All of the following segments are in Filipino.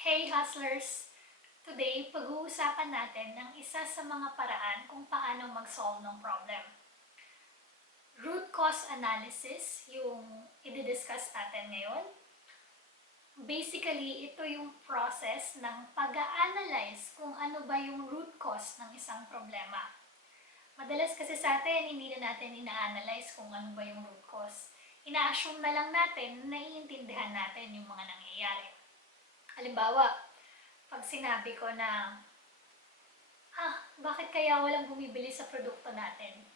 Hey Hustlers! Today, pag-uusapan natin ng isa sa mga paraan kung paano mag-solve ng problem. Root cause analysis, yung i-discuss natin ngayon. Basically, ito yung process ng pag-a-analyze kung ano ba yung root cause ng isang problema. Madalas kasi sa atin, hindi na natin ina-analyze kung ano ba yung root cause. Ina-assume na lang natin na naiintindihan natin yung mga nangyayari. Halimbawa, pag sinabi ko na, bakit kaya walang bumibili sa produkto natin?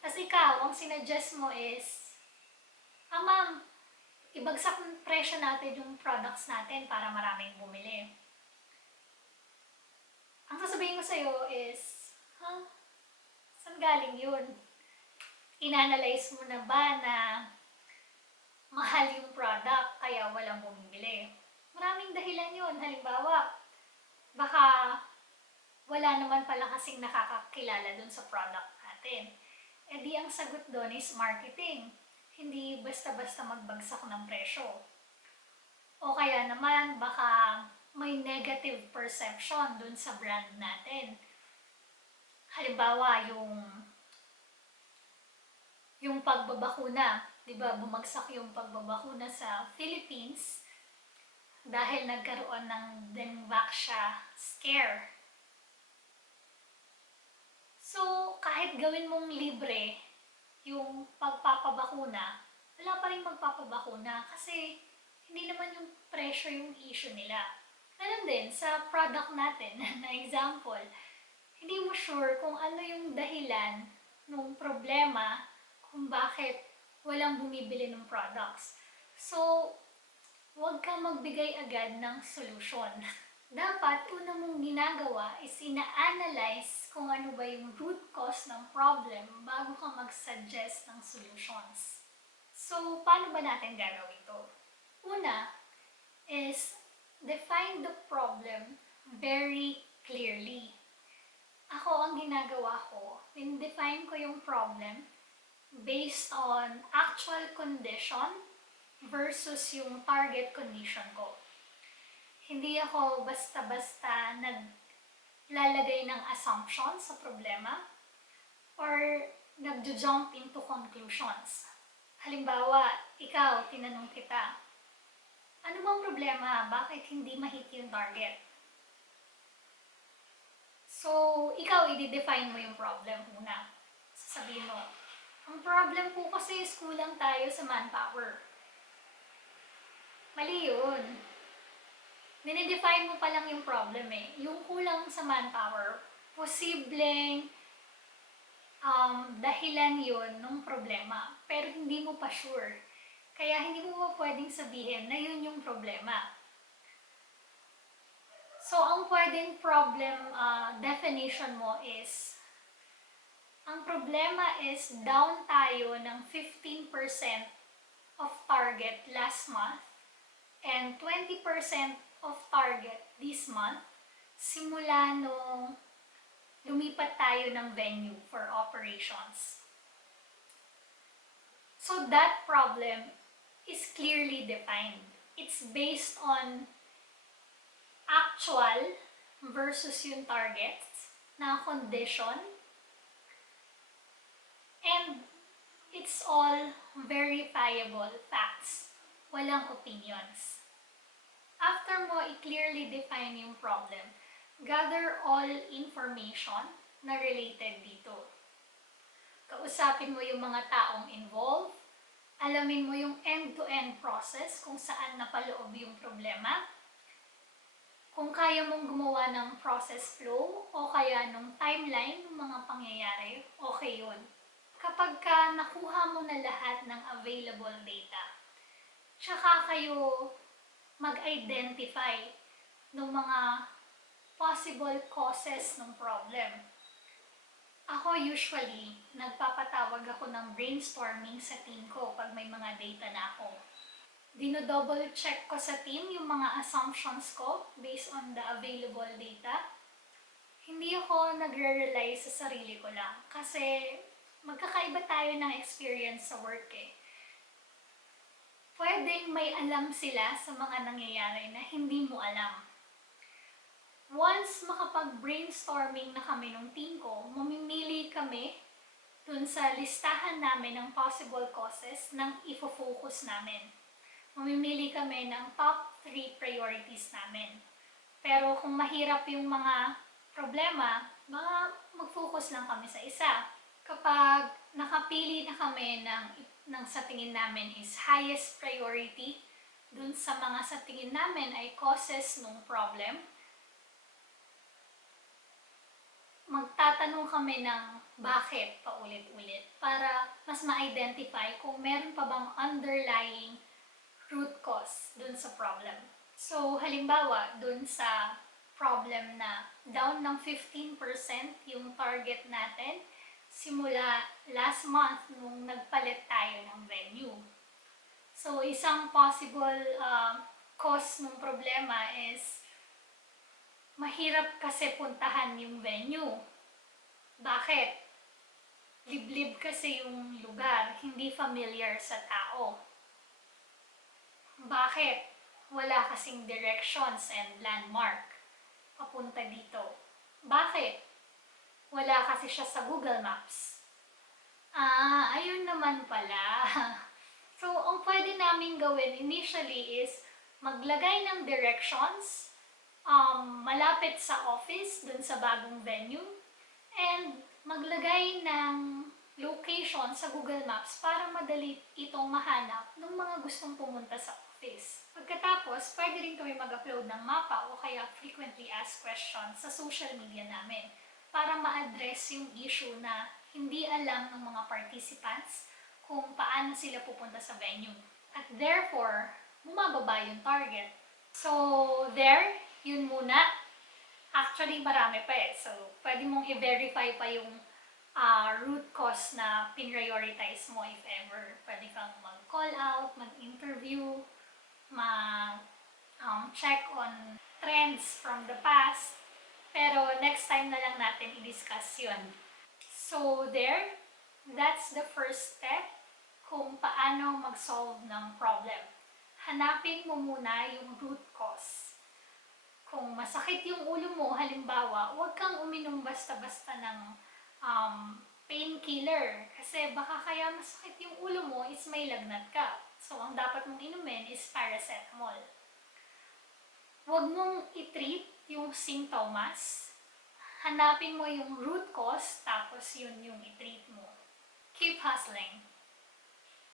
Kasi ikaw, ang sinuggest mo is, ma'am, ibagsak ng presyo natin yung products natin para maraming bumili. Ang sasabihin ko sa'yo is, saan galing yun? Inanalyze mo na ba na mahal yung product kaya walang bumibili? Maraming dahilan yun. Halimbawa, baka wala naman pala kasing nakakakilala dun sa product natin. E di ang sagot doon is marketing. Hindi basta-basta magbagsak ng presyo. O kaya naman, baka may negative perception dun sa brand natin. Halimbawa, yung pagbabakuna. Diba, bumagsak yung pagbabakuna sa Philippines dahil nagkaroon ng Dengvaxia scare. So, kahit gawin mong libre yung pagpapabakuna, wala pa rin magpapabakuna kasi hindi naman yung presyo yung issue nila. Ganun din, sa product natin, na example, hindi mo sure kung ano yung dahilan ng problema kung bakit walang bumibili ng products. So, huwag kang magbigay agad ng solution. Dapat, una mong ginagawa is ina-analyze kung ano ba yung root cause ng problem bago ka mag-suggest ng solutions. So, paano ba natin gagawin ito? Una is define the problem very clearly. Ako, ang ginagawa ko, in-define ko yung problem based on actual condition versus yung target condition ko. Hindi ako basta-basta naglalagay ng assumption sa problema or nagjo-jump into conclusions. Halimbawa, ikaw, tinanong kita, ano bang problema? Bakit hindi ma-hit yung target? So, ikaw, i-define mo yung problem una. Sasabihin mo, ang problem po kasi is kulang tayo sa manpower. Mali yun. Dinidefine mo pa lang yung problem eh. Yung kulang sa manpower, posibleng dahilan yun ng problema. Pero hindi mo pa sure. Kaya hindi mo pa pwedeng sabihin na yun yung problema. So, ang pwedeng problem definition mo is, ang problema is down tayo ng 15% of target last month and 20% of target this month simula nung lumipat tayo ng venue for operations. So that problem is clearly defined. It's based on actual versus yung targets na condition, and it's all verifiable facts. Walang opinions. After mo i-clearly define yung problem, gather all information na related dito. Kausapin mo yung mga taong involved, alamin mo yung end-to-end process kung saan napaloob yung problema. Kung kaya mong gumawa ng process flow o kaya ng timeline ng mga pangyayari, okay yun. Kapag ka nakuha mo na lahat ng available data, tsaka kayo mag-identify ng mga possible causes ng problem. Ako usually, nagpapatawag ako ng brainstorming sa team ko pag may mga data na ako. Dino-double check ko sa team yung mga assumptions ko based on the available data. Hindi ako nagre-rely sa sarili ko lang kasi magkakaiba tayo ng experience sa work pwedeng may alam sila sa mga nangyayari na hindi mo mo alam. Once makapag-brainstorming na kami ng team ko, mamimili kami dun sa listahan namin ng possible causes ng ifo-focus namin. Mamimili kami ng top 3 priorities namin. Pero kung mahirap yung mga problema, mag-focus lang kami sa isa. Kapag nakapili na kami ng sa tingin namin is highest priority, dun sa mga sa tingin namin ay causes ng problem, magtatanong kami ng bakit paulit-ulit para mas ma-identify kung meron pa bang underlying root cause dun sa problem. So, halimbawa, dun sa problem na down ng 15% yung target natin simula last month nung nagpalit tayo ng venue. So, isang possible cause ng problema is mahirap kasi puntahan yung venue. Bakit? Liblib kasi yung lugar, hindi familiar sa tao. Bakit? Wala kasing directions and landmark papunta dito. Bakit? Wala kasi siya sa Google Maps. Ayun naman pala. So, ang pwede namin gawin initially is maglagay ng directions malapit sa office, dun sa bagong venue, and maglagay ng location sa Google Maps para madali itong mahanap ng mga gustong pumunta sa office. Pagkatapos, pwede rin kami mag-upload ng mapa o kaya frequently asked questions sa social media namin para ma-address yung issue na hindi alam ng mga participants kung paano sila pupunta sa venue. At therefore, bumababa yung target. So, there, yun muna. Actually, marami pa eh. So, pwede mong i-verify pa yung root cause na prioritize mo if ever. Pwede kang mag-call out, mag-interview, mag-check on trends from the past. Pero next time na lang natin i-discuss yun. So, there, that's the first step kung paano mag-solve ng problem. Hanapin mo muna yung root cause. Kung masakit yung ulo mo, halimbawa, huwag kang uminom basta-basta ng painkiller. Kasi baka kaya masakit yung ulo mo is may lagnat ka. So, ang dapat mong inumin is paracetamol. Huwag mong i-treat yung symptoms. Hanapin mo yung root cause, tapos yun yung i-treat mo. Keep hustling.